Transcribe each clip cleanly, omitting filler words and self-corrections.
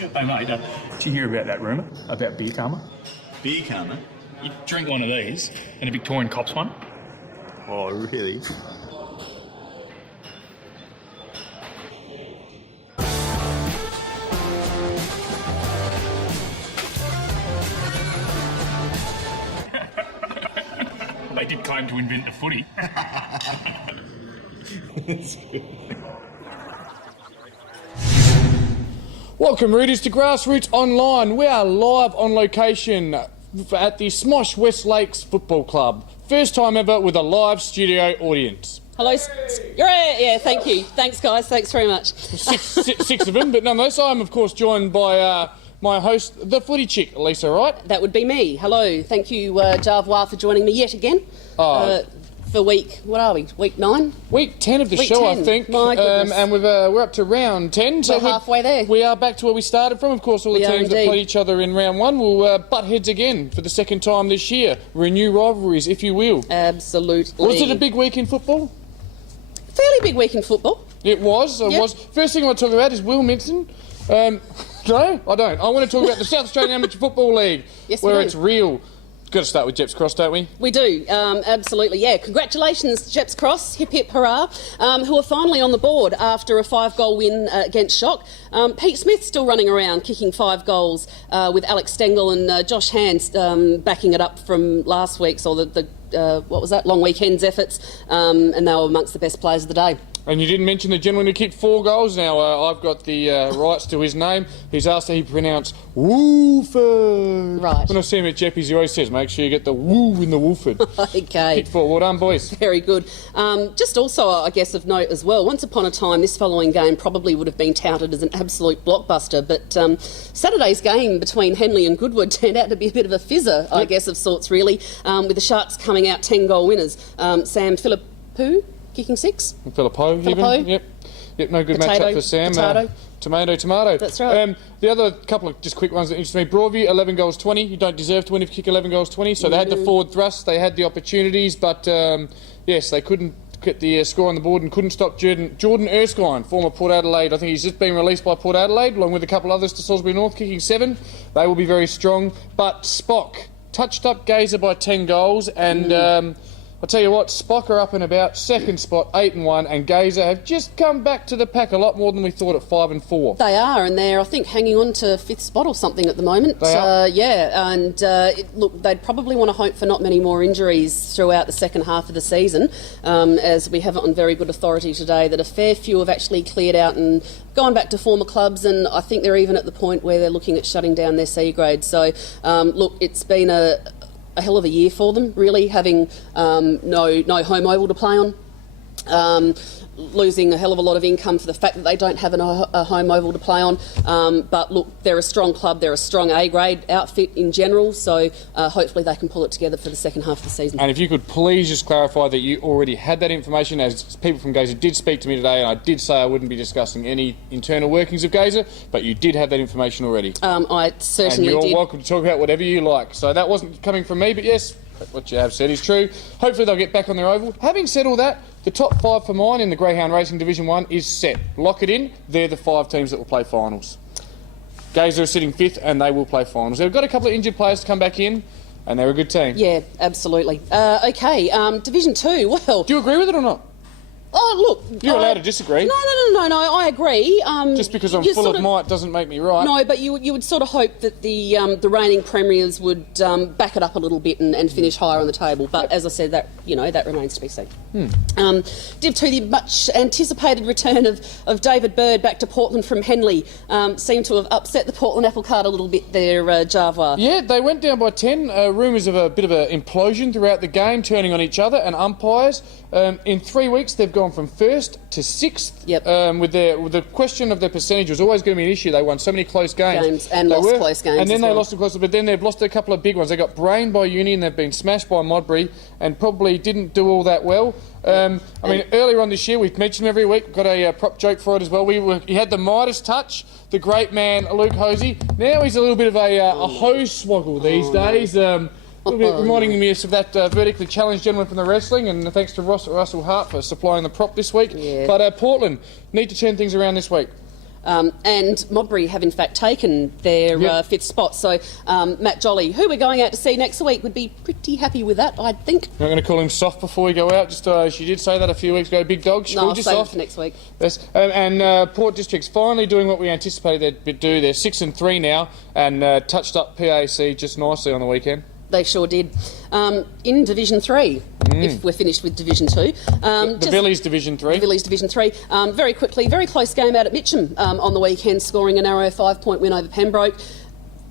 Hey mate, did you hear about that rumour about beer karma? Beer karma? You drink one of these and a Victorian cops one. Oh, really? They did claim to invent the footy. Welcome, readers, to Grassroots Online. We are live on location at the Smosh West Lakes Football Club. First time ever with a live studio audience. Hello. Yeah, thank you. Thanks, guys. Thanks very much. Six of them, but nonetheless, I'm, of course, joined by my host, the footy chick, Lisa, right? That would be me. Hello. Thank you, Jarvois, for joining me yet again. For week 9? Week 10 of the Week show, 10. I think. My goodness. And we're up to round 10. So We're halfway there. We are back to where we started from. Of course, all the We are teams that indeed. played each other in round 1 will butt heads again for the second time this year. Renew rivalries, if you will. Absolutely. Was it a big week in football? Fairly big week in football. It was. It Yep. was. First thing I want to talk about is Will Minson. No, I don't. I want to talk about the South Australian Amateur Football League, Yes, we where do. it's real. Got to start with Jeps Cross, don't we? We do, absolutely, yeah. Congratulations, Jeps Cross, hip hip hurrah, who are finally on the board after a 5-goal win against Shock. Pete Smith still running around, kicking 5 goals with Alex Stengel and Josh Hands backing it up from last week's, or the long weekend's efforts, and they were amongst the best players of the day. And you didn't mention the gentleman who kicked 4 goals. Now, I've got the rights to his name. He's asked that he pronounce Woolford. Right. When I see him at Jeppy's, he always says, make sure you get the woo in the Woolford. Okay. Kicked 4. Well done, boys. Very good. Just also, I guess, of note as well, once upon a time, this following game probably would have been touted as an absolute blockbuster, but Saturday's game between Henley and Goodwood turned out to be a bit of a fizzer, I guess, of sorts, really, with the Sharks coming out 10-goal winners. Sam Philippou kicking 6. Filippo, even. Yep, no good matchup for Sam. Tomato. That's right. The other couple of just quick ones that interest me. Broadview, 11 goals, 20. You don't deserve to win if you kick 11 goals, 20. So they had the forward thrust, they had the opportunities, but yes, they couldn't get the score on the board and couldn't stop Jordan Erskine, former Port Adelaide. I think he's just been released by Port Adelaide, along with a couple others to Salisbury North, kicking 7. They will be very strong. But Spock touched up Gazer by 10 goals, and I'll tell you what, Spock are up and about, second spot, 8-1, and Gazer have just come back to the pack a lot more than we thought at 5-4. They are, and they're, I think, hanging on to 5th spot or something at the moment. They are. Yeah, and look, they'd probably want to hope for not many more injuries throughout the second half of the season, as we have it on very good authority today that a fair few have actually cleared out and gone back to former clubs, and I think they're even at the point where they're looking at shutting down their C grade. So, look, it's been a hell of a year for them, really, having no home oval to play on. Losing a hell of a lot of income for the fact that they don't have a home oval to play on. But look, they're a strong club, they're a strong A-grade outfit in general, so hopefully they can pull it together for the second half of the season. And if you could please just clarify that you already had that information, as people from Gazer did speak to me today, and I did say I wouldn't be discussing any internal workings of Gazer, but you did have that information already. I certainly did. And you're welcome to talk about whatever you like. So that wasn't coming from me, but yes, what you have said is true. Hopefully they'll get back on their oval. Having said all that, the top 5 for mine in the Greyhound Racing Division 1 is set. Lock it in. They're the 5 teams that will play finals. Gazer are sitting 5th and they will play finals. They've got a couple of injured players to come back in, and they're a good team. Yeah, absolutely. Okay, Division 2, well... Do you agree with it or not? Oh, look... You're allowed to disagree. No, I agree. Just because I'm full of might doesn't make me right. No, but you would sort of hope that the reigning premiers would back it up a little bit and finish higher on the table. But as I said, that remains to be seen. Div 2, the much anticipated return of David Bird back to Portland from Henley seemed to have upset the Portland apple cart a little bit there, Jarvois. Yeah, they went down by 10. Rumours of a bit of an implosion throughout the game, turning on each other and umpires. In 3 weeks, they've gone from 1st to 6th. Yep. With the question of their percentage was always going to be an issue. They won so many close games. And lost close games. And then as they well. lost a close, but then they've lost a couple of big ones. They got brained by Uni and they've been smashed by Modbury and probably didn't do all that well. Earlier on this year, we've mentioned every week, got a prop joke for it as well. He had the Midas touch, the great man Luke Hosey. Now he's a little bit of a hose swoggle these days. A little bit reminding me of that vertically challenged gentleman from the wrestling, and thanks to Russell Hart for supplying the prop this week. Yeah. But Portland need to turn things around this week. And Modbury have in fact taken their fifth spot. So Matt Jolly, who we're going out to see next week, would be pretty happy with that, I think. You're not going to call him soft before we go out? Just she did say that a few weeks ago. Big dog. She No, I'll called you save it soft for next week. Yes. And Port District's finally doing what we anticipated they'd do. They're 6-3 now, and touched up PAC just nicely on the weekend. They sure did. In Division 3, if we're finished with Division 2. The Villiers Division 3. The Villiers Division 3. Very quickly, very close game out at Mitcham on the weekend, scoring a narrow 5-point win over Pembroke.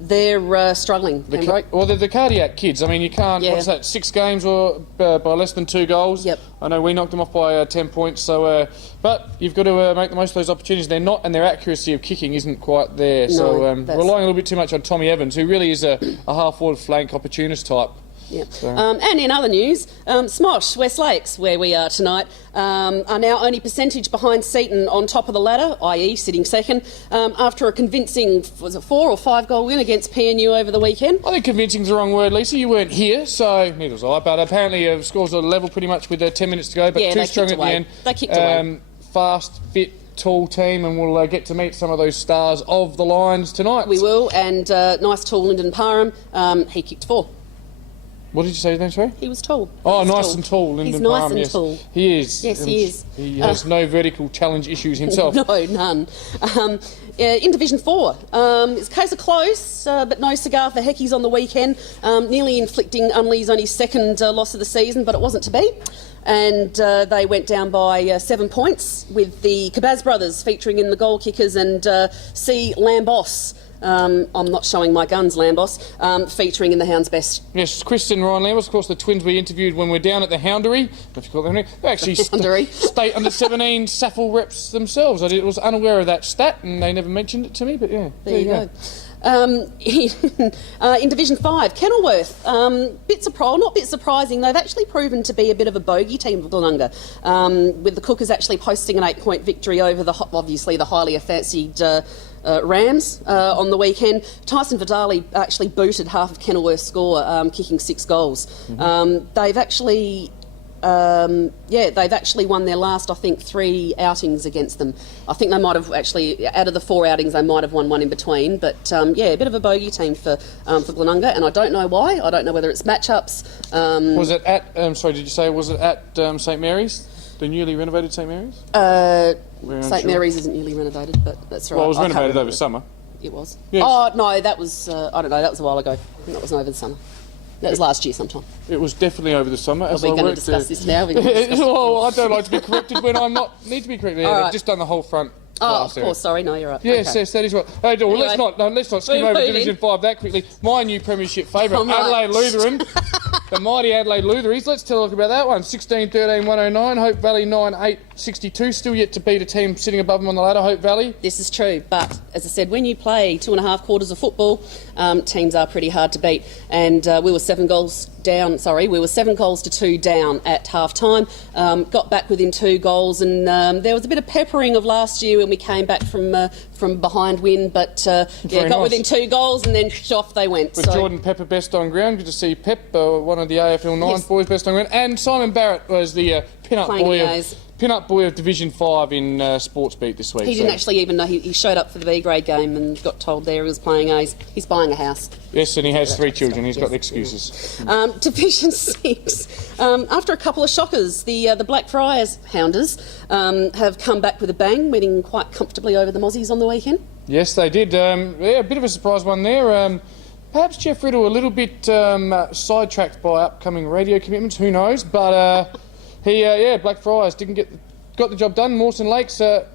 They're struggling, Pembroke. They're the cardiac kids. I mean, you can't, what's that, 6 games or by less than 2 goals? Yep. I know we knocked them off by 10 points, so but you've got to make the most of those opportunities. They're not, and their accuracy of kicking isn't quite there. No, so relying a little bit too much on Tommy Evans, who really is a half-forward flank opportunist type. Yep. And in other news, Smosh, West Lakes, where we are tonight, are now only percentage behind Seaton on top of the ladder, i.e. sitting second, after a convincing, was it 4 or 5 goal win against PNU over the weekend? I think convincing's the wrong word, Lisa. You weren't here, so neither was I, but apparently scores are level pretty much with 10 minutes to go, but too strong at the end. They kicked away. Fast, fit, tall team, and we'll get to meet some of those stars of the Lions tonight. We will, and nice tall Lyndon Parham, he kicked 4. What did you say then, sorry? He was tall. Oh, He's nice tall. and tall, Lyndon He's nice Parham, and yes. tall. He is. Yes, he is. He has no vertical challenge issues himself. No, none. In Division 4, it's a case of close, but no cigar for Heckies on the weekend, nearly inflicting Unley's only second loss of the season, but it wasn't to be. And they went down by 7 points, with the Cabaz brothers featuring in the goal kickers, and C. Lambos. I'm not showing my guns, Lambos, featuring in the Hounds' best. Yes, Chris and Ryan Lambos, of course, the twins we interviewed when we were down at the Houndery. If you call it the Houndery. They actually state under 17 Saafl reps themselves. I was unaware of that stat, and they never mentioned it to me, but yeah. There you go. In Division 5, Kenilworth, not bit surprising, they've actually proven to be a bit of a bogey team for Glenunga, with the Cookers actually posting an 8-point victory over obviously the highly fancied Rams on the weekend. Tyson Vidali actually booted half of Kenilworth's score, kicking 6 goals. They've actually won their last, I think, 3 outings against them. I think they might have actually, out of the 4 outings, they might have won 1 in between. But a bit of a bogey team for Glenunga, and I don't know why. I don't know whether it's matchups. Was it at? Did you say was it at St Mary's, the newly renovated St Mary's? St Mary's isn't newly renovated, but that's right. Well, it was renovated over summer. It was. Yes. Oh no, that was I don't know. That was a while ago. That wasn't over the summer. That was last year sometime. It was definitely over the summer. Are we going to discuss this now? Oh, I don't like to be corrected when I'm not need to be corrected. Yeah, they've just done the whole front. Oh, of course. Sorry, no, you're right. Yes, okay. yes, that is right. Hey, well, Anyway. let's not skim over Division 5 that quickly. My new premiership favourite, Adelaide Lutheran, the mighty Adelaide Lutheries. Let's talk about that one. 16-13-109. Hope Valley 9-8-62. Still yet to beat a team sitting above them on the ladder. Hope Valley. This is true, but as I said, when you play 2.5 quarters of football, teams are pretty hard to beat. And we were 7 goals down. We were 7 goals to 2 down at half time. Got back within 2 goals, and there was a bit of peppering of last year when we came back from behind win, but got within 2 goals, and then off they went. With Jordan Pepper best on ground. Good to see Pep, one of the AFL 9 boys best on ground, and Simon Barrett was the pin-up boy of Division 5 in Sports Beat this week. He didn't actually even know. He showed up for the B grade game and got told there he was playing A's. He's buying a house. Yes, and he has 3 children. He's got the excuses. Division 6. After a couple of shockers, the Blackfriars Hounders have come back with a bang, winning quite comfortably over the Mozzies on the weekend. Yes, they did. A bit of a surprise one there. Perhaps Jeff Riddle a little bit sidetracked by upcoming radio commitments. Who knows? But Blackfriars got the job done. Mawson Lakes. It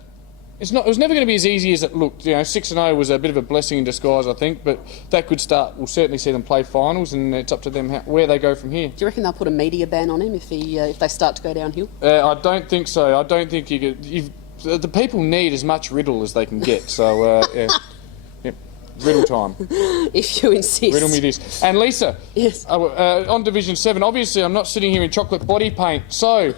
was never going to be as easy as it looked. 6-0 was a bit of a blessing in disguise, I think, but that could start. We'll certainly see them play finals, and it's up to them where they go from here. Do you reckon they'll put a media ban on him if they start to go downhill? I don't think so. I don't think the people need as much Riddle as they can get. So Riddle time. If you insist. Riddle me this. And Lisa. Yes. On Division 7, obviously I'm not sitting here in chocolate body paint, so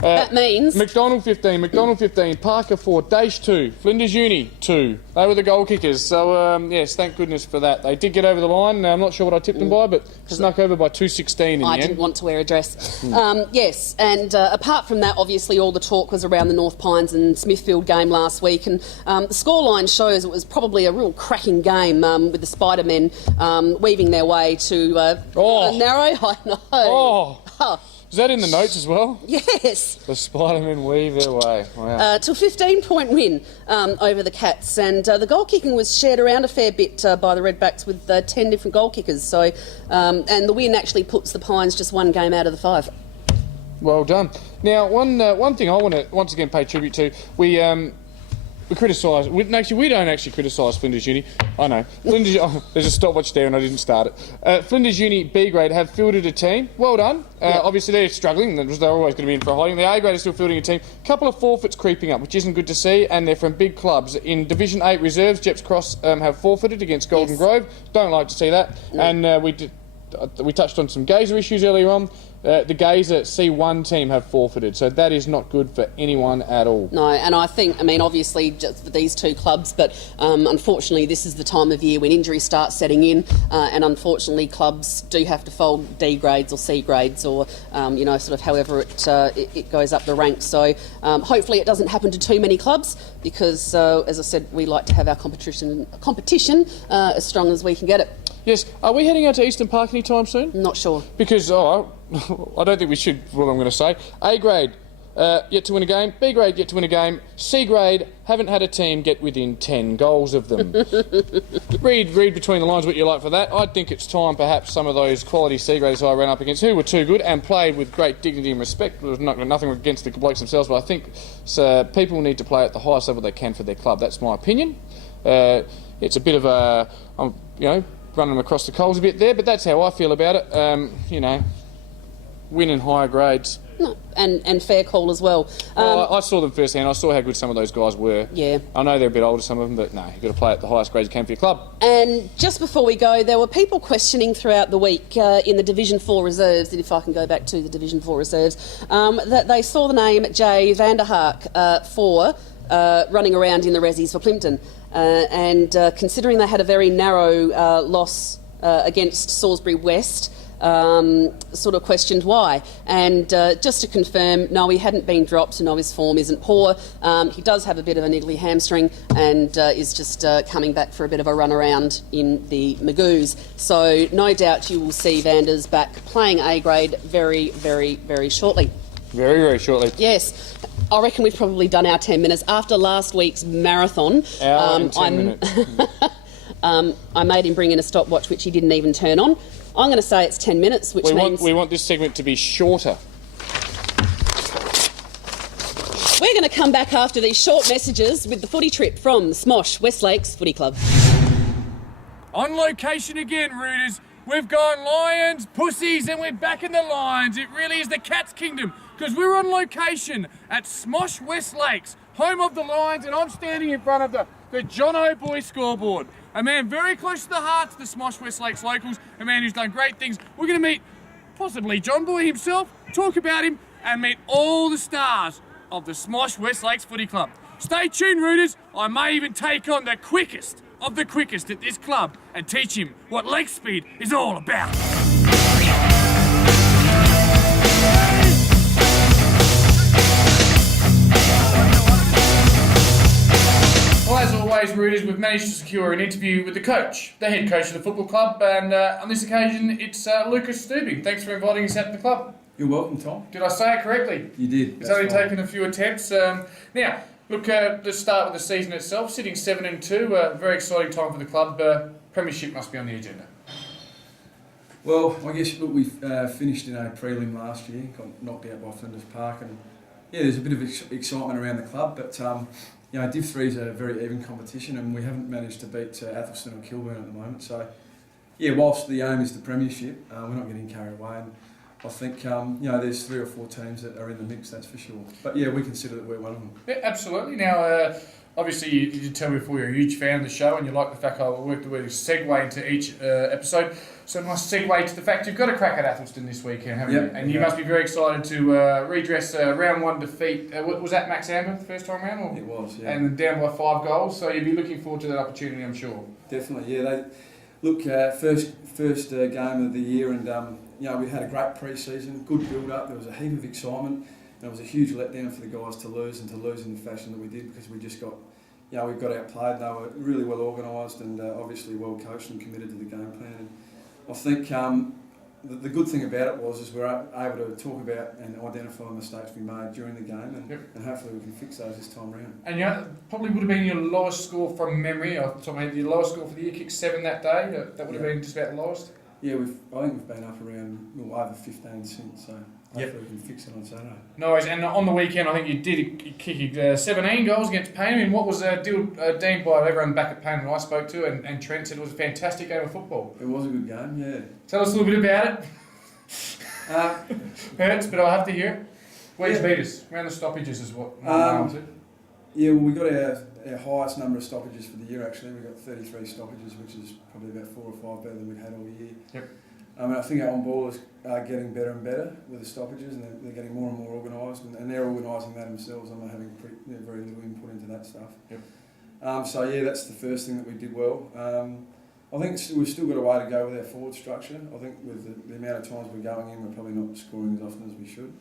That means... McDonald 15, Parker 4, Daesh 2, Flinders Uni 2. They were the goal kickers. So, yes, thank goodness for that. They did get over the line. I'm not sure what I tipped them by, but snuck over by 2.16 in the end. I didn't want to wear a dress. Yes, and apart from that, obviously all the talk was around the North Pines and Smithfield game last week, and the scoreline shows it was probably a real cracking game with the Spider-Men weaving their way to a narrow... I know. Is that in the notes as well? Yes. The Spider-Men weave their way. Wow. To a 15-point win over the Cats. And the goal kicking was shared around a fair bit by the Redbacks with 10 different goal kickers. So, and the win actually puts the Pines just one game out of the 5. Well done. Now, one thing I want to once again pay tribute to, we criticise. Actually, we don't actually criticise Flinders Uni. I know. Flinders, there's a stopwatch there and I didn't start it. Flinders Uni B grade have fielded a team. Well done. Obviously, they're struggling. They're always going to be in for a hiding. The A grade is still fielding a team. A couple of forfeits creeping up, which isn't good to see, and they're from big clubs. In Division 8 reserves, Jeps Cross have forfeited against Golden Grove. Don't like to see that. And we touched on some Gazer issues earlier on. The Gazer C1 team have forfeited, so that is not good for anyone at all. No, and I think, obviously just for these two clubs, but unfortunately this is the time of year when injuries start setting in, and unfortunately clubs do have to fold D grades or C grades or, sort of however it goes up the ranks. So hopefully it doesn't happen to too many clubs because, as I said, we like to have our competition as strong as we can get it. Yes. Are we heading out to Eastern Park anytime soon? Not sure. Because, I don't think we should, what I'm going to say. A grade, yet to win a game. B grade, yet to win a game. C grade, haven't had a team get within 10 goals of them. read between the lines what you like for that. I think it's time perhaps some of those quality C graders I ran up against who were too good and played with great dignity and respect. There's nothing against the blokes themselves, but I think people need to play at the highest level they can for their club. That's my opinion. It's a bit of a, running them across the coals a bit there, but that's how I feel about it. Winning higher grades. No, and fair call as well. I saw them firsthand. I saw how good some of those guys were. Yeah. I know they're a bit older, some of them, but no, you've got to play at the highest grade you can for your club. And just before we go, there were people questioning throughout the week in the Division 4 reserves, and if I can go back to the Division 4 reserves, that they saw the name Jay Vanderhaak for running around in the resis for Plimpton. And considering they had a very narrow loss against Salisbury West, sort of questioned why. And just to confirm, no, he hadn't been dropped, no, his form isn't poor. He does have a bit of a niggly hamstring and is just coming back for a bit of a run around in the Magoos. So no doubt you will see Vanders back playing A grade very, very, very shortly. Very, very shortly. Yes. I reckon we've probably done our 10 minutes. After last week's marathon, hour and 10 minutes. I made him bring in a stopwatch, which he didn't even turn on. I'm going to say it's 10 minutes, which means... We want this segment to be shorter. We're going to come back after these short messages with the footy trip from the Smosh West Lakes Footy Club. On location again, Rooters. We've gone Lions, Pussies, and we're back in the Lions. It really is the Cats' kingdom because we're on location at Smosh West Lakes, home of the Lions, and I'm standing in front of the John O'Boy scoreboard. A man very close to the heart to the Smosh West Lakes locals, a man who's done great things. We're going to meet possibly John Boy himself, talk about him, and meet all the stars of the Smosh West Lakes Footy Club. Stay tuned, Rooters. I may even take on the quickest of the quickest at this club and teach him what leg speed is all about. Well, as always, Rooters, we've managed to secure an interview with the coach, the head coach of the football club, and on this occasion, it's Lucas Stubing. Thanks for inviting us out to the club. You're welcome, Tom. Did I say it correctly? You did. It's only taken a few attempts. Now, look, let's start with the season itself. Sitting 7-2, very exciting time for the club. Premiership must be on the agenda. Well, I guess we finished in a prelim last year, got knocked out by Flinders Park, and yeah, there's a bit of excitement around the club, but Div 3 is a very even competition, and we haven't managed to beat Athelston or Kilburn at the moment. So, yeah, whilst the aim is the premiership, we're not getting carried away. And I think there's 3 or 4 teams that are in the mix, that's for sure. But yeah, we consider that we're one of them. Yeah, absolutely. Now, obviously, you did tell me before you're a huge fan of the show, and you like the fact I worked the way to segue into each episode. So nice segue to the fact you've got a crack at Athelston this weekend, haven't Yep. you? And you must be very excited to redress round one defeat. Was that Max Amber the first time round? Or? It was, yeah. And down by 5 goals, so you'd be looking forward to that opportunity, I'm sure. Definitely, yeah. First game of the year, and we had a great pre-season, good build-up. There was a heap of excitement. And it was a huge letdown for the guys to lose, and to lose in the fashion that we did, because we just got, we got outplayed. They were really well organised and obviously well coached and committed to the game plan. And I think the good thing about it was we were able to talk about and identify mistakes we made during the game, and hopefully we can fix those this time around. And probably would have been your lowest score from memory. Off the top of my head, your lowest score for the year, kicked 7 that day. That would have been just about the lowest. Yeah, I think we've been up around over 15 since, so hopefully we can fix it on Saturday. No worries. And on the weekend, I think you did kick 17 goals against Payne. I mean, what was deemed by everyone back at Payne that I spoke to, and Trent said it was a fantastic game of football. It was a good game, yeah. Tell us a little bit about it. Hurts, but I'll have to hear it. Where'd you beat us? Around the stoppages is what Yeah, well, we got our highest number of stoppages for the year, actually. We got 33 stoppages, which is probably about 4 or 5 better than we've had all year. Yep. I think our on-ballers are getting better and better with the stoppages, and they're getting more and more organised, and they're organising that themselves. I'm not having very little input into that stuff. Yep. That's the first thing that we did well. I think we've still got a way to go with our forward structure. I think with the amount of times we're going in, we're probably not scoring as often as we should.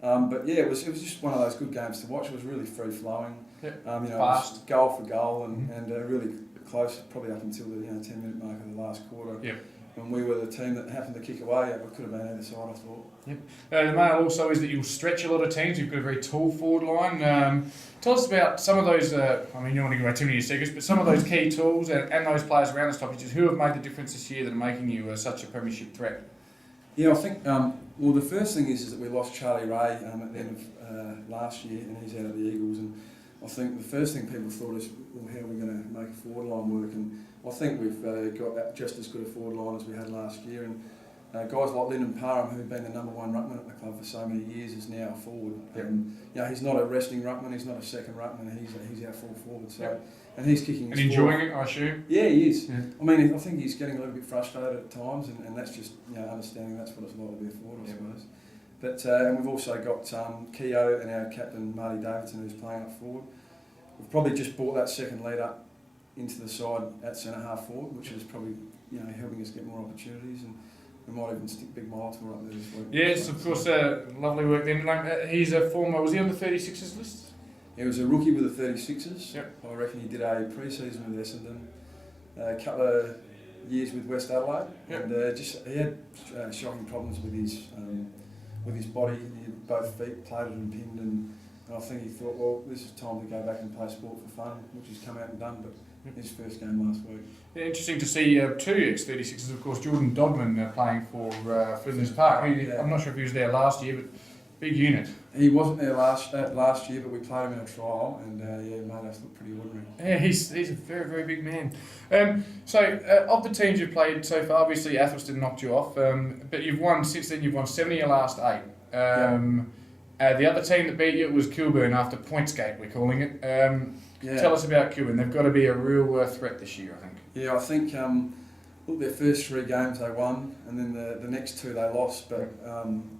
But yeah, it was just one of those good games to watch. It was really free flowing. Yep. It Fast. was goal for goal, and really close, probably up until the 10-minute mark of the last quarter. Yep. When we were the team that happened to kick away, it could have been either side, I thought. Yep. The mail also is that you'll stretch a lot of teams. You've got a very tall forward line. Tell us about some of those, you don't want to give away too many secrets, but some of those key tools and those players around the stoppages who have made the difference this year that are making you such a premiership threat. Yeah, I think, the first thing is that we lost Charlie Ray at the end of last year, and he's out of the Eagles. And I think the first thing people thought is, well, how are we going to make a forward line work? And I think we've got just as good a forward line as we had last year. And guys like Lyndon Parham, who've been the number one ruckman at the club for so many years, is now a forward. He's not a resting ruckman, he's not a second ruckman, he's our full forward. So, and he's kicking. And enjoying it, I assume. Yeah, he is. Yeah. I think he's getting a little bit frustrated at times, and that's just understanding that's what it's like to be a forward, I suppose. But and we've also got Keogh and our captain Marty Davidson, who's playing up forward. We've probably just brought that second lead up into the side at centre half forward, which is probably helping us get more opportunities, and we might even stick Big Milesmore up there this week. Yes, of course, lovely work then. He's a former, was he on the 36ers list? He was a rookie with the 36ers. Yep. I reckon he did a pre-season with Essendon, a couple of years with West Adelaide, and he had shocking problems with his body. He had both feet plated and pinned, and I think he thought, well, this is time to go back and play sport for fun, which he's come out and done. But his first game last week. Yeah, interesting to see two ex-36ers, of course, Jordan Dodman playing for Flinders Park. I'm not sure if he was there last year, but big unit. He wasn't there last year, but we played him in a trial, and he made us look pretty ordinary. Yeah, he's a very, very big man. Of the teams you've played so far, obviously Athelston knocked you off, but you've won since then. You've won 7 of your last 8. The other team that beat you was Kilburn after Pointsgate, we're calling it. Tell us about Kilburn. They've got to be a real threat this year, I think. Yeah, I think their first 3 games they won, and then the next 2 they lost. But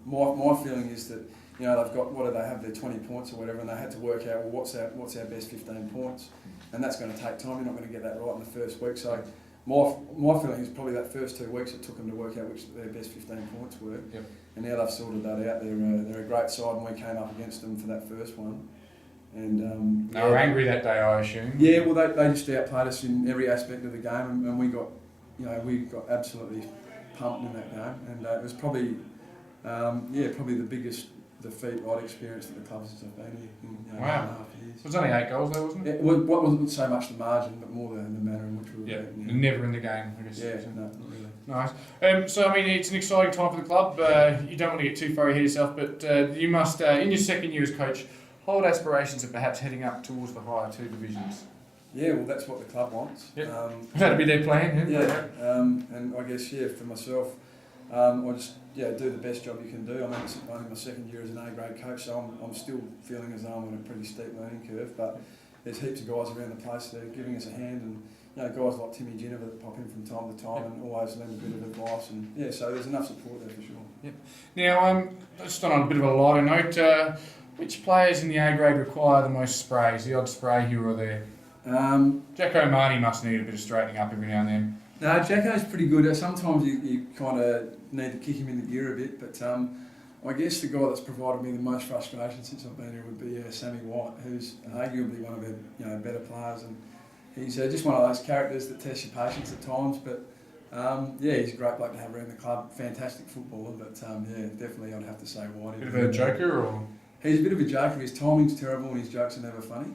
my feeling is that they've got, what do they have, their 20 points or whatever, and they had to work out, well, what's our best 15 points, and that's going to take time. You're not going to get that right in the first week. So my feeling is probably that first 2 weeks it took them to work out which their best 15 points were. Yep. And now they've sorted that out. They're a great side, and we came up against them for that first one. And they were angry that day, I assume. Yeah, well, they just outplayed us in every aspect of the game, and we got absolutely pumped in that game, and it was probably the biggest defeat I'd experienced at the club since I've been here in 1.5 years. It was only 8 goals though, wasn't it? It wasn't so much the margin, but more the manner in which we were beaten. Never in the game, I guess. Yeah, no, not really. Nice. It's an exciting time for the club. You don't want to get too far ahead of yourself, but you must, in your second year as coach, hold aspirations of perhaps heading up towards the higher 2 divisions. Yeah, well, that's what the club wants. Yep. That'd be their plan. And I guess for myself, I just do the best job you can do. I mean, it's only my second year as an A-grade coach, so I'm still feeling as though I'm on a pretty steep learning curve. But there's heaps of guys around the place that are giving us a hand, and guys like Timmy Jennifer that pop in from time to time and always lend a bit of advice, and yeah, so there's enough support there for sure. Yep. Now, just on a bit of a lighter note, which players in the A grade require the most sprays? The odd spray here or there. Jacko Marnie must need a bit of straightening up every now and then. No, Jacko's pretty good. Sometimes you kind of need to kick him in the gear a bit, but I guess the guy that's provided me the most frustration since I've been here would be Sammy White, who's arguably one of our better players, and he's just one of those characters that tests your patience at times. But he's a great bloke to have around the club. Fantastic footballer, but definitely I'd have to say White. Bit of a joker, or he's a bit of a joker. His timing's terrible, and his jokes are never funny.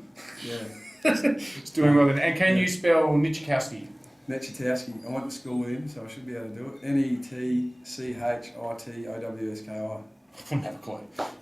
Yeah, it's doing well then. And can you spell Nichikowski? Netchitowski. I went to school with him, so I should be able to do it. Netchitowski. I wouldn't have a clue.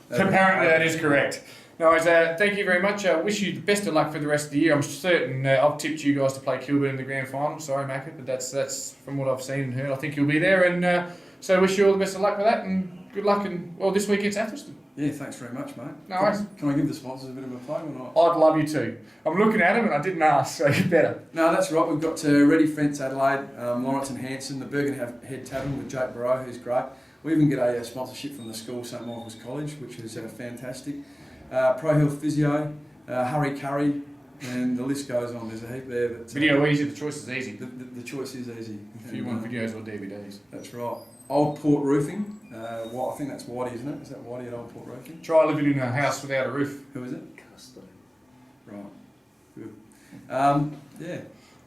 Apparently that is correct. No, thank you very much. I wish you the best of luck for the rest of the year. I'm certain I've tipped you guys to play Kilburn in the grand final. Sorry, Macca, but that's from what I've seen and heard. I think you'll be there, and so I wish you all the best of luck with that, and good luck. And this week it's Athelston. Yeah, thanks very much, mate. No worries. Can I give the sponsors a bit of a plug or not? I'd love you to. I'm looking at them and I didn't ask, so you better. No, that's right. We've got Ready Fence Adelaide, Lawrence and Hanson, the Bergen Head Tavern with Jake Barrow, who's great. We even get a sponsorship from the school, St Michael's College, which is fantastic. Pro Health Physio, Hurry Curry, and the list goes on. There's a heap there. Video easy, the choice is easy. The choice is easy. If you want videos or DVDs. That's right. Old Port Roofing. I think that's Whitey, isn't it? Is that Whitey at Old Port Roofing? Try living in a house without a roof. Who is it? Custom. Right. Good.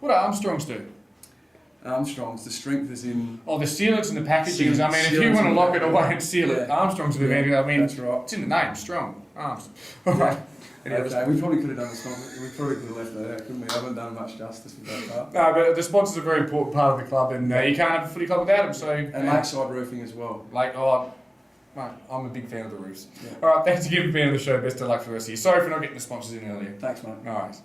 What do Armstrongs do? Armstrong's, the strength is in... Oh, the sealants and the packaging. I mean, if you Sealants want to and lock it away and seal it, Armstrong's the venue. I mean, that's right. It's in the name, strong. Arms. All right. Okay, we probably could have done the sponsor. We probably could have left that out, couldn't we? I haven't done much justice with that part. No, but the sponsors are a very important part of the club, and you can't have a footy club without them. So and Lakeside Roofing as well. Mate, I'm a big fan of the roofs. Yeah. All right, thanks again for being on the show. Best of luck for the rest of you. Sorry for not getting the sponsors in earlier. Thanks, mate. No worries.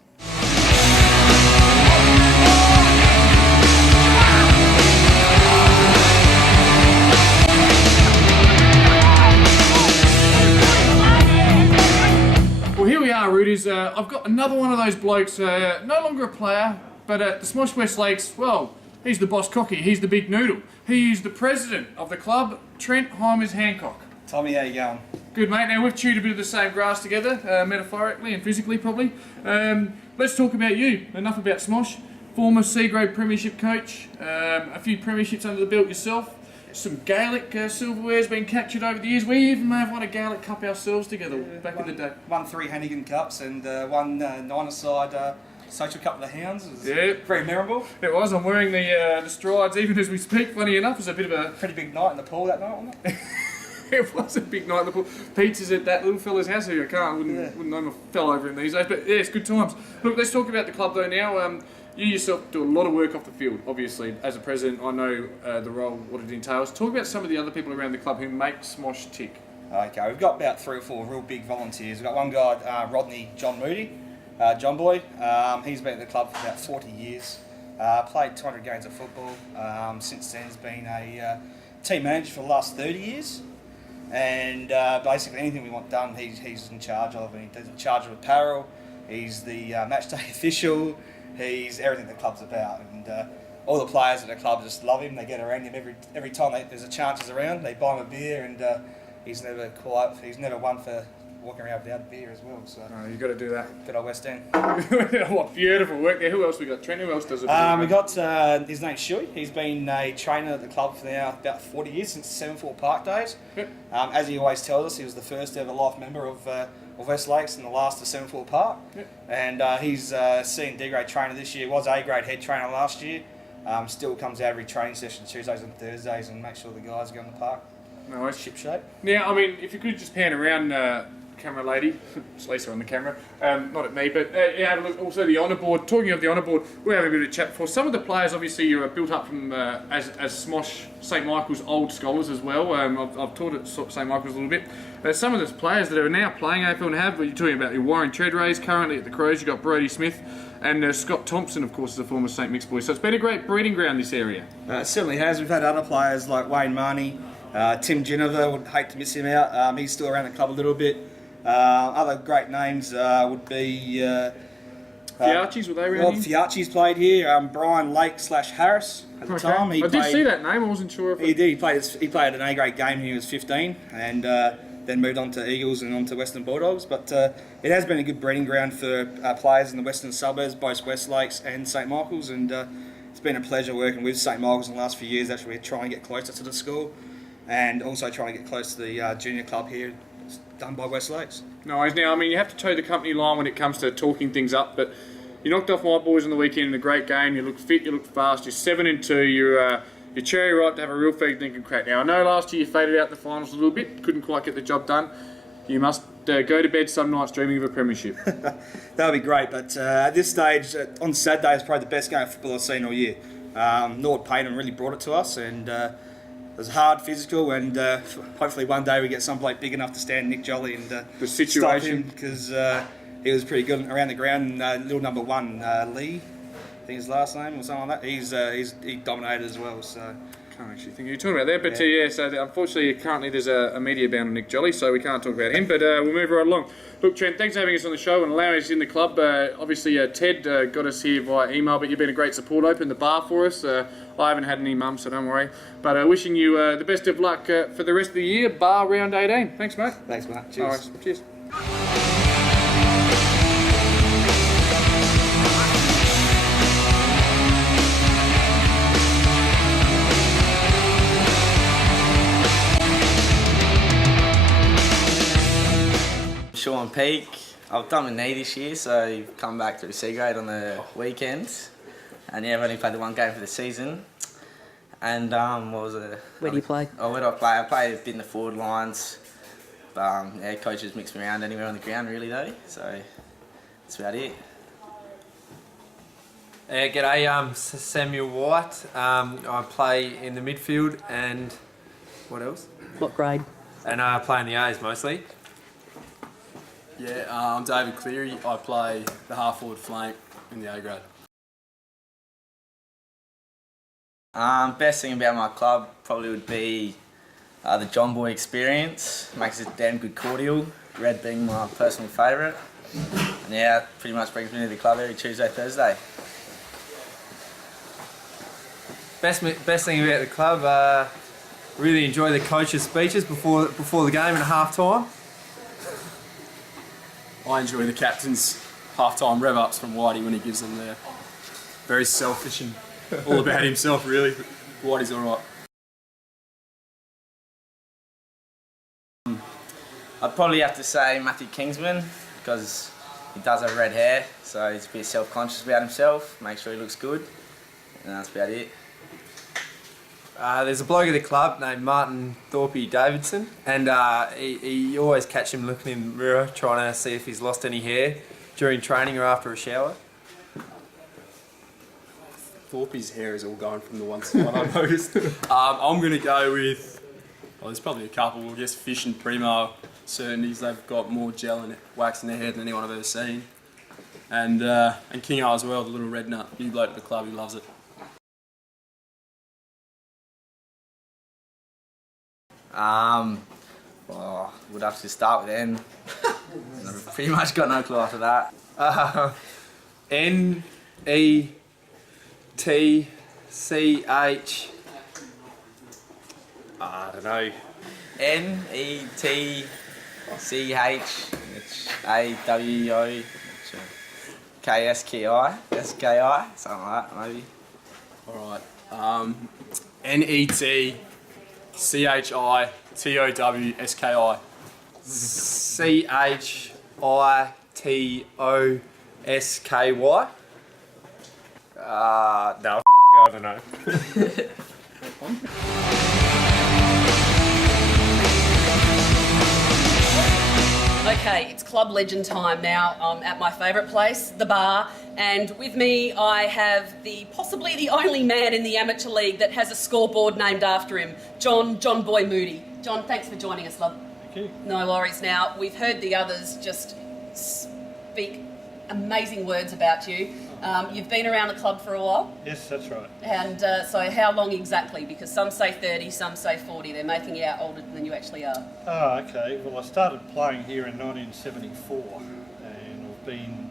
Well, here we are, Rooters. I've got another one of those blokes, no longer a player, but at the Smosh West Lakes, well, he's the boss cocky, he's the big noodle. He's the president of the club, Trent Heimers Hancock. Tommy, how you going? Good, mate. Now, we've chewed a bit of the same grass together, metaphorically and physically, probably. Let's talk about you. Enough about Smosh. Former C-grade premiership coach, a few premierships under the belt yourself. Some Gaelic silverware's been captured over the years. We even may have won a Gaelic Cup ourselves together back in the day. Won 3 Hannigan Cups and one nine-a-side social cup of the Hounds. It was very memorable. It was. I'm wearing the strides even as we speak. Funny enough, it's a bit of a pretty big night in the pool that night, wasn't it? It was a big night in the pool. Pizza's at that little fella's house who wouldn't know my fell over him these days. But yeah, it's good times. Look, let's talk about the club though now. You yourself do a lot of work off the field, obviously. As a president, I know the role, what it entails. Talk about some of the other people around the club who make Smosh tick. Okay, we've got about 3 or 4 real big volunteers. We've got one guy, Rodney John Moody, John Boy. He's been at the club for about 40 years. Played 200 games of football. Since then, he's been a team manager for the last 30 years. And basically anything we want done, he's in charge of. And he's in charge of apparel. He's the match day official. He's everything the club's about, and all the players at the club just love him. They get around him every time there's a chance he's around. They buy him a beer, and he's never quiet. He's never one for walking around without a beer as well. So You've got to do that. good old West End. What beautiful work there. Who else we got? Trent, who else does it? We got his name's Shuey. He's been a trainer at the club for now about 40 years, since 74 Park days. Yep. As he always tells us, he was the first ever life member of West Lakes and the last of 74 Park. Yep. And he's C and D grade trainer this year. Was A grade head trainer last year. Still comes out every training session Tuesdays and Thursdays and makes sure the guys go in the park. No worries. Ship shape. Now, I mean, if you could just pan around, camera lady, it's Lisa on the camera, not at me, but have a look. Also the honour board. Talking of the honour board, we're having a bit of a chat before. Some of the players, obviously, you're built up from as Smosh St Michael's old scholars as well. I've taught at St Michael's a little bit. Some of the players that are now playing AFL and have, you're talking about your Warren Treadrays, currently at the Crows. You've got Brodie Smith, and Scott Thompson, of course, is a former St Mix boy. So it's been a great breeding ground, this area. It certainly has. We've had other players like Wayne Marnie, Tim Jennifer. Would hate to miss him out. He's still around the club a little bit. Other great names would be Fiacci's, were they around Rob here? Fiacci's played here. Brian Lake / Harris at the time. I did see that name. I wasn't sure if He did. He played an A-grade game when he was 15, and then moved on to Eagles and on to Western Bulldogs. But it has been a good breeding ground for players in the western suburbs, both West Lakes and St Michael's, and it's been a pleasure working with St Michael's in the last few years. Actually, trying to get closer to the school, and also trying to get close to the junior club here, done by West Lakes. No worries. Now, I mean, you have to toe the company line when it comes to talking things up, but you knocked off my boys on the weekend in a great game. You look fit, you look fast. You're 7-2. You're cherry ripe to have a real fair thinking crack. Now, I know last year you faded out in the finals a little bit, couldn't quite get the job done. You must go to bed some nights dreaming of a premiership. That would be great, but at this stage, on Saturday, is probably the best game of football I've seen all year. Nord Payton really brought it to us, and it was hard, physical, and hopefully one day we get some bloke big enough to stand Nick Jolly and The situation. stop him, because he was pretty good around the ground. Little number one, Lee, I think his last name or something like that. He dominated as well. So. Can't actually think of you talking about that, but yeah, so unfortunately currently there's a media ban on Nick Jolly, so we can't talk about him, but we'll move right along. Look, Trent, thanks for having us on the show and allowing us in the club. Obviously Ted got us here via email, but you've been a great support, opened the bar for us. I haven't had any mum, so don't worry, but wishing you the best of luck for the rest of the year, bar round 18. Thanks, mate. Thanks, mate. Cheers. All right, cheers. Sean Peak. I've done my knee this year, so I've come back to C grade on the weekend. And yeah, I've only played the one game for the season. And what was it? Where do you play? Oh, where do I play? I play a bit in the forward lines. But yeah, coaches mix me around anywhere on the ground really though. So that's about it. G'day, Samuel White. I play in the midfield and what else? What grade? And I play in the A's mostly. Yeah, I'm David Cleary. I play the half-forward flank in the A grade. Best thing about my club probably would be the John Boy experience. Makes it damn good cordial. Red being my personal favourite. And yeah, pretty much brings me to the club every Tuesday, Thursday. Best thing about the club, really enjoy the coach's speeches before the game and at half time. I enjoy the captain's half-time rev-ups from Whitey when he gives them there. Very selfish and all about himself, really. Whitey's all right. I'd probably have to say Matthew Kingsman because he does have red hair, so he's a bit self-conscious about himself, make sure he looks good, and that's about it. There's a bloke at the club named Martin Thorpe Davidson, and you always catch him looking in the mirror trying to see if he's lost any hair during training or after a shower. Thorpe's hair is all going from the one side, I noticed. I'm going to go with, well, there's probably a couple, I guess Fish and Primo certainties. They've got more gel and wax in their hair than anyone I've ever seen. And Kingo as well, the little red nut, new bloke at the club, he loves it. Well, we'd have to start with N. I've pretty much got no clue after that. N-E-T-C-H. I don't know. N-E-T-C-H-A-W-O-K-S-K-I, S-K-I, something like that maybe. Alright, N-E-T-C-H-I-T-O-W-S-K-I. C-H-I-T-O-S-K-Y. No, I don't know. Okay, it's club legend time now. I'm at my favourite place, the bar, and with me I have possibly the only man in the amateur league that has a scoreboard named after him, John Boy Moody. John, thanks for joining us, love. Thank you. No worries. Now, we've heard the others just speak amazing words about you. You've been around the club for a while. Yes, that's right. And so how long exactly? Because some say 30, some say 40. They're making you out older than you actually are. Oh, okay. Well, I started playing here in 1974 and I've been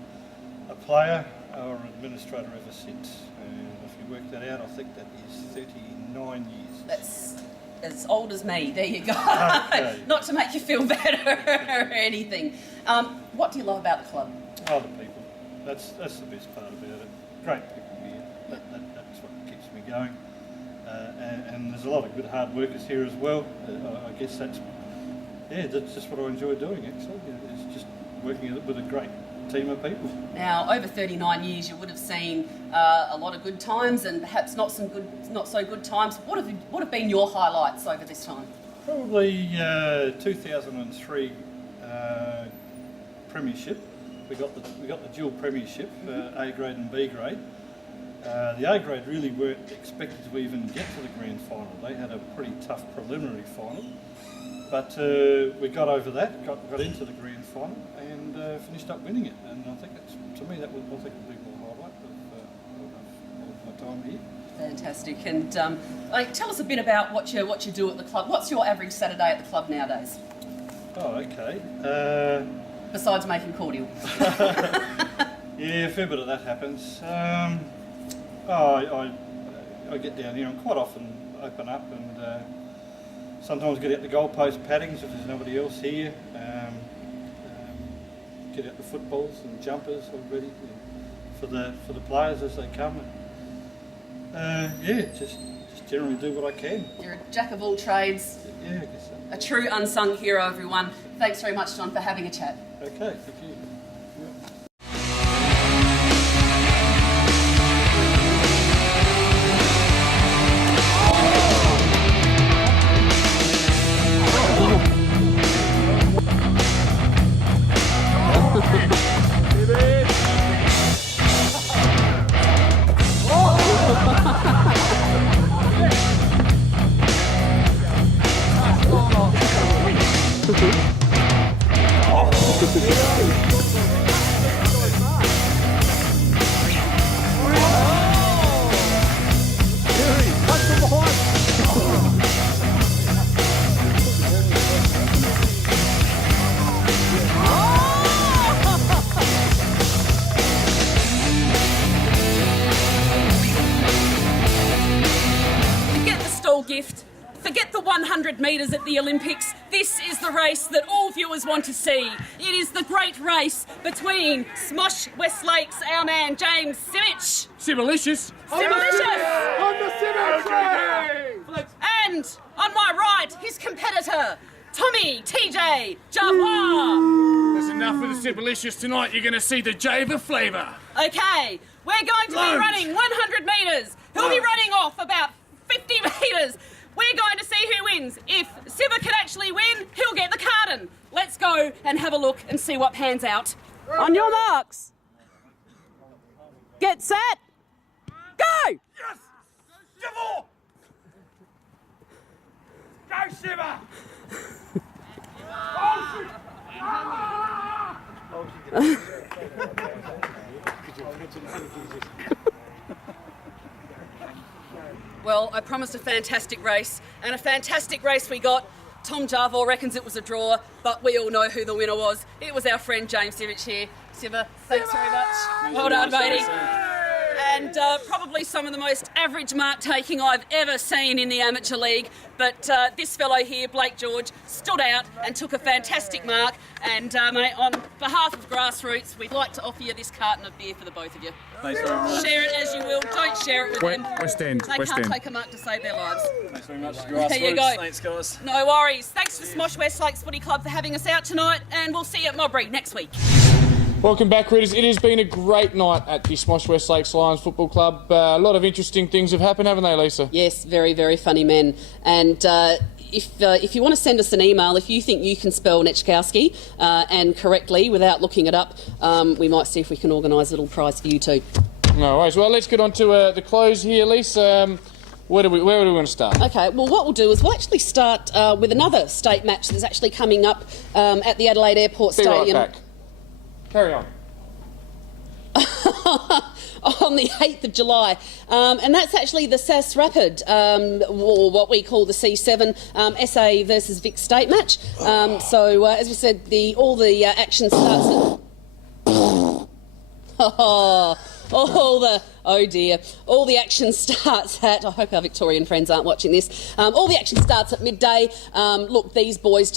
a player or an administrator ever since. And if you work that out, I think that is 39 years. That's as old as me. There you go. Okay. Not to make you feel better or anything. What do you love about the club? Oh, the people. That's the best part about it. Great people here. That's what keeps me going. And there's a lot of good hard workers here as well. I guess that's just what I enjoy doing, actually. It's just working with a great team of people. Now, over 39 years, you would have seen a lot of good times and perhaps not so good times. What have been your highlights over this time? Probably 2003 premiership. We got the dual premiership, A grade and B grade. The A grade really weren't expected to even get to the grand final. They had a pretty tough preliminary final, but we got over that, got into the grand final, and finished up winning it. And I think to me that would be my highlight of my time here. Fantastic. And tell us a bit about what you do at the club. What's your average Saturday at the club nowadays? Oh, okay. Besides making cordial. Yeah, a fair bit of that happens. I get down here and quite often open up and sometimes get out the goalpost paddings if there's nobody else here. Get out the footballs and jumpers already for the players as they come. And, just generally do what I can. You're a jack of all trades. Yeah, I guess so. A true unsung hero, everyone. Thanks very much, John, for having a chat. Okay, thank you. Gift. Forget the 100 metres at the Olympics. This is the race that all viewers want to see. It is the great race between Smosh Westlake's our man James Sivich. Sibalicious. Sibalicious! On the Sivich! And on my right, his competitor, Tommy TJ Javois. There's enough of the Sibalicious tonight. You're going to see the Java flavour. Okay, we're going to be running 100 metres. He'll be running off about 50 metres. We're going to see who wins. If Sibba can actually win, he'll get the carton. Let's go and have a look and see what pans out. On your marks. Get set. Go! Yes! Javor! Go, Sibba! Well, I promised a fantastic race, and a fantastic race we got. Tom Jarvor reckons it was a draw, but we all know who the winner was. It was our friend James Sivich here. Sibba, thanks very much. Well done, matey. And probably some of the most average mark taking I've ever seen in the amateur league. But this fellow here, Blake George, stood out and took a fantastic mark. And mate, on behalf of Grassroots, we'd like to offer you this carton of beer for the both of you. Thanks very much. Share it as you will. Don't share it with them. West End. They West can't End. take a mark to save their lives. Thanks very much, Grassroots. There you go. Thanks, guys. No worries. Thanks to Smosh West Lakes Footy Club for having us out tonight, and we'll see you at Mobbery next week. Welcome back, readers. It has been a great night at the Smosh West Lakes Lions Football Club. A lot of interesting things have happened, haven't they, Lisa? Yes, very, very funny men. And if you want to send us an email, if you think you can spell Nechkowski and correctly without looking it up, we might see if we can organise a little prize for you too. No worries. Well, let's get on to the close here, Lisa. Where do we want to start? Okay, well, what we'll do is we'll actually start with another state match that's actually coming up at the Adelaide Airport Stadium. Right back. Carry on. On the 8th of July. And that's actually the SAS Rapid, or what we call the C7 SA versus Vic State match. So, as we said, all the action starts at... Oh dear. All the action starts at, I hope our Victorian friends aren't watching this, all the action starts at midday. Look, these boys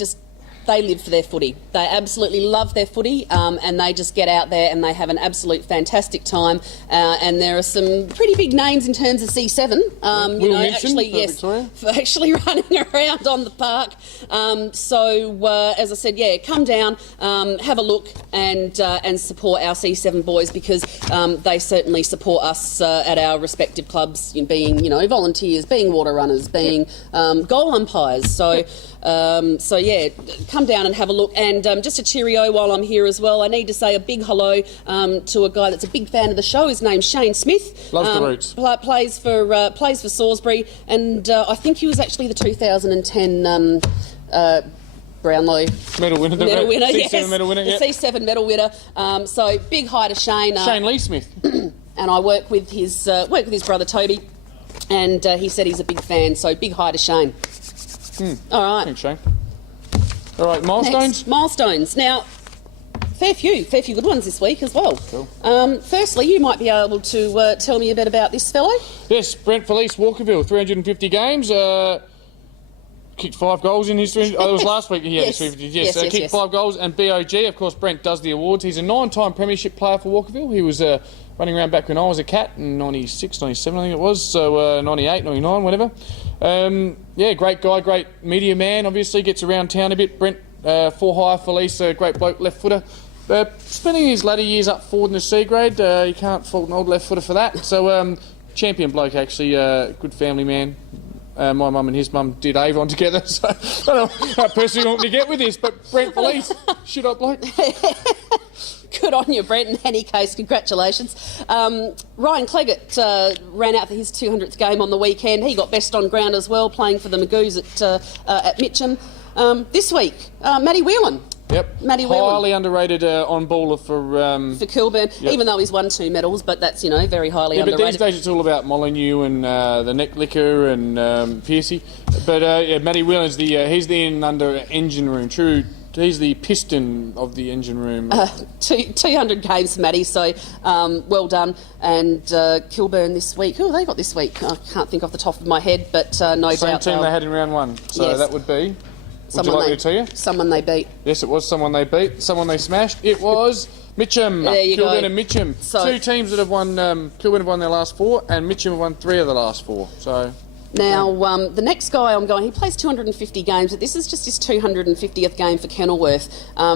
they live for their footy. They absolutely love their footy, and they just get out there and they have an absolute fantastic time. And there are some pretty big names in terms of C7. Actually running around on the park. As I said, come down, have a look, and support our C7 boys, because they certainly support us at our respective clubs, being volunteers, being water runners, being goal umpires. Come down and have a look. And just a cheerio while I'm here as well, I need to say a big hello to a guy that's a big fan of the show. His name's Shane Smith. Loves the Roots. Plays for Salisbury, and I think he was actually the 2010 Brownlow medal winner. C7 medal winner. The C7 medal winner. So big hi to Shane. Shane Lee Smith. And I work with his brother Toby, and he said he's a big fan. So big hi to Shane. All right. Thanks, Shane. All right, milestones? Next, milestones. Now, fair few good ones this week as well. Cool. Firstly, you might be able to tell me a bit about this fellow. Yes, Brent Felice, Walkerville, 350 games. Kicked 5 goals in his... it was last week he had his 350. Yes, kicked 5 goals. And BOG, of course, Brent does the awards. He's a 9-time premiership player for Walkerville. He was running around back when I was a cat in 96, 97, I think it was. So 98, 99, whatever. Great guy, great media man. Obviously gets around town a bit. Brent, for hire, Felice, a great bloke, left footer. Spending his latter years up forward in the C grade, you can't fault an old left footer for that. So champion bloke, actually, good family man. My mum and his mum did Avon together, so I don't know how personally you want to get with this, but Brent Felice, shit up bloke. Good on you, Brent. In any case, congratulations. Ryan Cleggett ran out for his 200th game on the weekend. He got best on ground as well, playing for the Magoos at Mitcham. This week, Matty Whelan. Yep. Matty Whelan. Highly underrated on-baller for Kilburn, even though he's won 2 medals, but that's, very highly underrated. But these days it's all about Molyneux and the neck licker and Piercy. But Matty Whelan's he's the under engine room. True. He's the piston of the engine room. 200 games for Matty, so well done. And Kilburn this week. Who have they got this week? I can't think off the top of my head, but no Same doubt. Same team they had in round 1. So yes. that would be... Would you like me to tell you? Someone they beat. Yes, it was someone they beat. Someone they smashed. It was Mitcham. There you Kilburn go. and Mitcham. So, 2 teams that have won... Kilburn have won their last 4 and Mitcham have won 3 of the last 4. So... Now, the next guy I'm going, he plays 250 games, but this is just his 250th game for Kenilworth.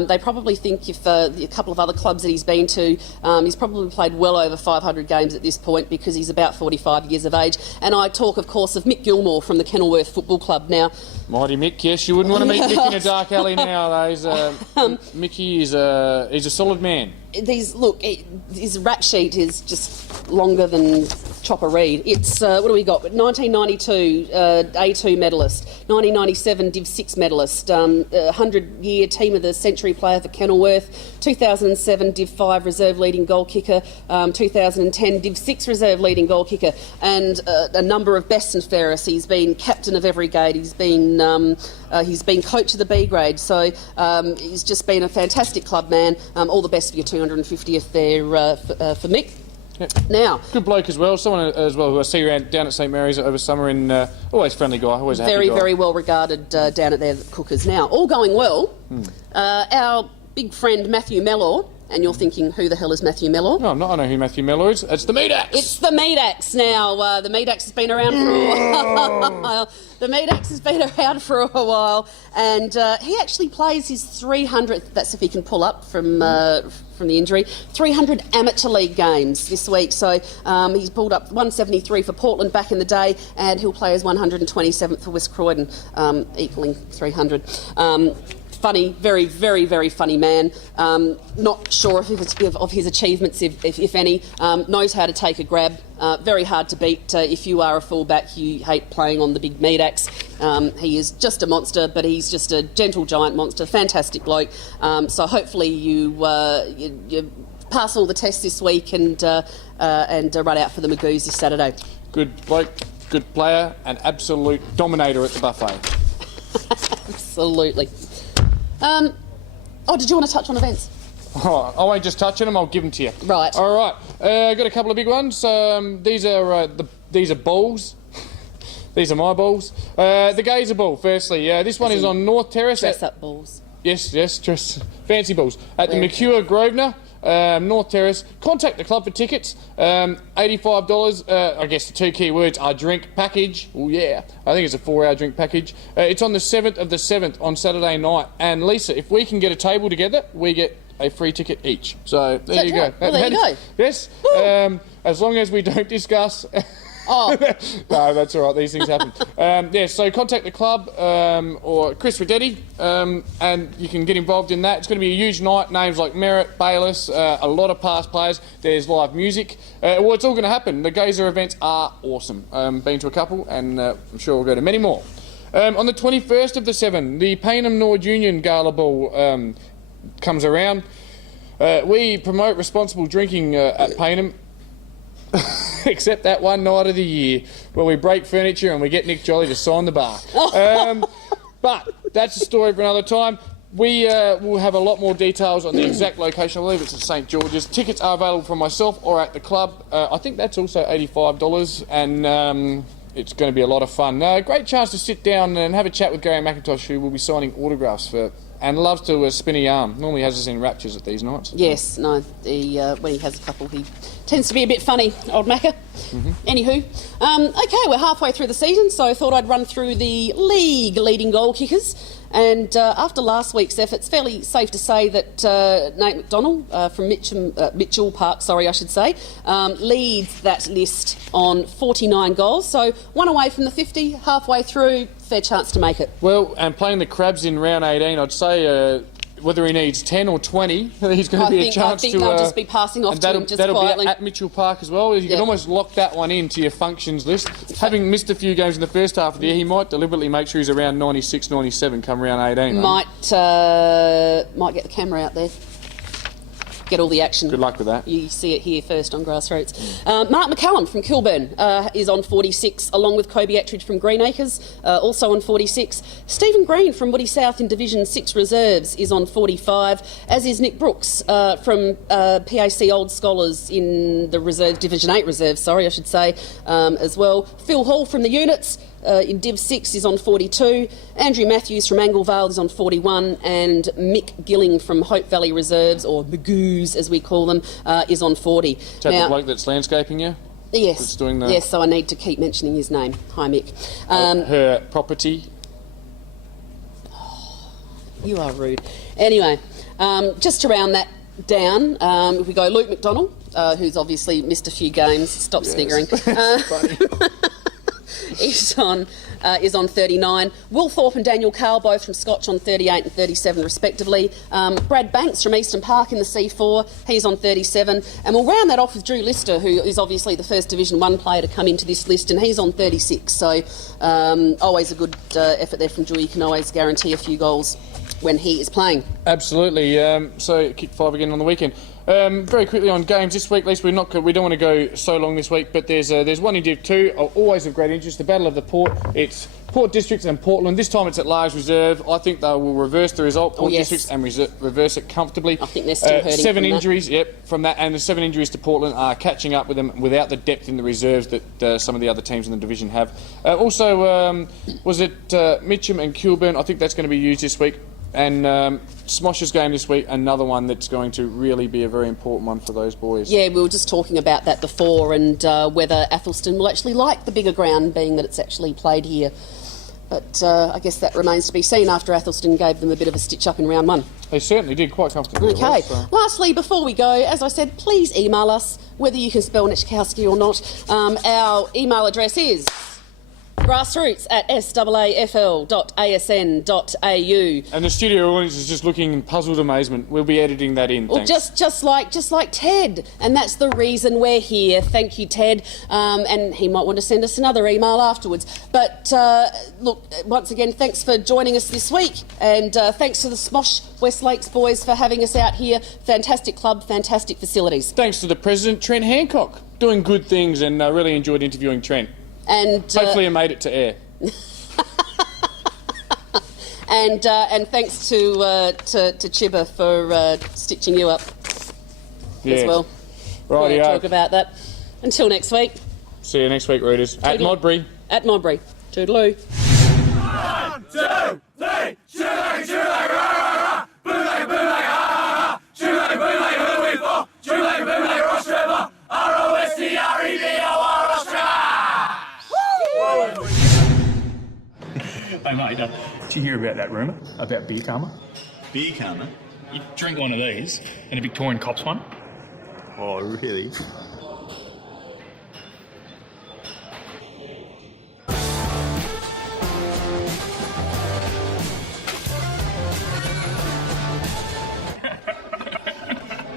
They probably think if a couple of other clubs that he's been to, he's probably played well over 500 games at this point, because he's about 45 years of age. And I talk, of course, of Mick Gilmore from the Kenilworth Football Club. Now, mighty Mick, yes, you wouldn't want to meet Mick in a dark alley now. Mickey is he's a solid man. His rap sheet is just longer than Chopper Reed. It's, what do we got? 1992, A2 medalist. 1997, Div 6 medalist. 100-year Team of the Century player for Kenilworth. 2007, Div 5 reserve leading goal kicker. 2010, Div 6 reserve leading goal kicker. And a number of bests and fairest. He's been captain of every grade. He's been coach of the B grade. So he's just been a fantastic club man. All the best for your 250th there for Mick. Yep. Now, good bloke as well. Someone as well who I see around down at St Mary's over summer, and always friendly guy, always a happy guy. Very well regarded down at there, the Cookers. Now, all going well. Our big friend Matthew Mellor. And you're thinking, who the hell is Matthew Mellor? No, I'm not. I know who Matthew Mellor is. It's the Meat Axe. It's the Meat Axe. Now, the Meat Axe has been around for a while. The Meat Axe has been around for a while, and he actually plays his 300th. That's if he can pull up from the injury. 300 amateur league games this week. So he's pulled up 173 for Portland back in the day, and he'll play his 127th for West Croydon, equaling 300. Funny, very funny man. Not sure of his achievements, if any. Knows how to take a grab. Very hard to beat. If you are a fullback, you hate playing on the big Meat Axe. He is just a monster, but he's just a gentle giant monster. Fantastic bloke. So hopefully you pass all the tests this week and run out for the Magoos this Saturday. Good bloke, good player, an absolute dominator at the buffet. Absolutely. Did you want to touch on events? Oh, I won't just touch on them. I'll give them to you. Right. All right. Got a couple of big ones. These are balls. These are my balls. The Gazer ball. Firstly, this one is on North Terrace. Dress up balls. Yes, dress fancy balls at the Where? McCure Grosvenor. North Terrace. Contact the club for tickets. $85. I guess the two key words are drink package. Oh yeah, I think it's a 4-hour drink package. It's on the 7th of the 7th on Saturday night. And Lisa, if we can get a table together, we get a free ticket each. So there you go. Well, there you go. Yes. As long as we don't discuss. Oh. No, that's all right. These things happen. So contact the club or Chris Radetti, and you can get involved in that. It's going to be a huge night. Names like Merritt, Bayless, a lot of past players. There's live music. It's all going to happen. The Gazer events are awesome. Been to a couple, and I'm sure we'll go to many more. On the 21st of the 7th, the Payneham Nord Union Gala Ball comes around. We promote responsible drinking at Payneham. Except that one night of the year where we break furniture and we get Nick Jolly to sign the bar. But that's a story for another time. We will have a lot more details on the exact location. I believe it's at St George's. Tickets are available from myself or at the club. I think that's also $85, and it's going to be a lot of fun. Great chance to sit down and have a chat with Gary McIntosh, who will be signing autographs for, and loves to spin a yarn. Normally has us in raptures at these nights. Yes, no. When he has a couple, he tends to be a bit funny, old Macca. Anywho, okay, we're halfway through the season, so I thought I'd run through the league leading goal kickers. And after last week's efforts, fairly safe to say that Nate McDonald from Mitchell Park, leads that list on 49 goals. So one away from the 50, halfway through, fair chance to make it. Well, and playing the Crabs in round 18, I'd say whether he needs 10 or 20, he's going to be a chance to... I think they'll just be passing off to him just that'll quietly. Be at Mitchell Park as well. You can almost lock that one into your functions list. Having missed a few games in the first half of the year, he might deliberately make sure he's around 96, 97 come round 18. Might get the camera out there. Get all the action. Good luck with that. You see it here first on Grassroots. Mark McCallum from Kilburn is on 46, along with Kobe Attridge from Greenacres, also on 46. Stephen Green from Woody South in Division 6 Reserves is on 45, as is Nick Brooks from PAC Old Scholars in the Division 8 Reserves, as well. Phil Hall from the Units in Div 6 is on 42. Andrew Matthews from Anglevale is on 41, and Mick Gilling from Hope Valley Reserves, or Magoos as we call them, is on 40. Is that the bloke that's landscaping you? Yes. That's doing the... Yes, so I need to keep mentioning his name. Hi, Mick. Her property. You are rude. Anyway, just to round that down, if we go Luke McDonald, who's obviously missed a few games. Stop sniggering. Is on 39. Will Thorpe and Daniel Carl, both from Scotch, on 38 and 37 respectively. Brad Banks from Eastern Park in the C4, he's on 37. And we'll round that off with Drew Lister, who is obviously the first Division 1 player to come into this list, and he's on 36. So always a good effort there from Drew. You can always guarantee a few goals when he is playing. Absolutely. So kick 5 again on the weekend. Very quickly on games this week, at least we don't want to go so long this week, but there's one in Div 2, always of great interest, the Battle of the Port. It's Port Districts and Portland. This time it's at large reserve. I think they will reverse the result, Port Districts, and reverse it comfortably. I think they're still hurting 7 injuries, from that, and the 7 injuries to Portland are catching up with them without the depth in the reserves that some of the other teams in the division have. Was it Mitcham and Kilburn? I think that's going to be used this week. And Smosh's game this week, another one that's going to really be a very important one for those boys. Yeah, we were just talking about that before, and whether Athelston will actually like the bigger ground, being that it's actually played here. But I guess that remains to be seen after Athelston gave them a bit of a stitch up in round 1. They certainly did, quite comfortably. Okay. Lastly, before we go, as I said, please email us, whether you can spell Nechkowski or not. Our email address is grassroots@staafl.asn.au. And the studio audience is just looking in puzzled amazement. We'll be editing that in. Well, just like Ted, and that's the reason we're here. Thank you, Ted. And he might want to send us another email afterwards. But look, once again, thanks for joining us this week, and thanks to the Smosh West Lakes boys for having us out here. Fantastic club, fantastic facilities. Thanks to the president, Trent Hancock, doing good things, and I really enjoyed interviewing Trent. And hopefully I made it to air. And thanks to Chibba for stitching you up as well. Right, We'll talk about that. Until next week. See you next week, Rooters. At Toodaloo. Modbury. At Modbury. Toodaloo. 1, 2, 3, shoot like rah rah rah, boom like ah ah, shoot like boom like who we for, shoot like boom like Ross Trevor, ROSTREVOR Ross. Hey mate, did you hear about that rumour about beer karma? Beer karma? You drink one of these and a Victorian cops one. Oh, really?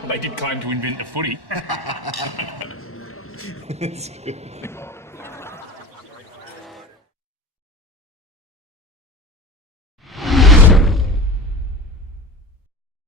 They did claim to invent the footy. That's good.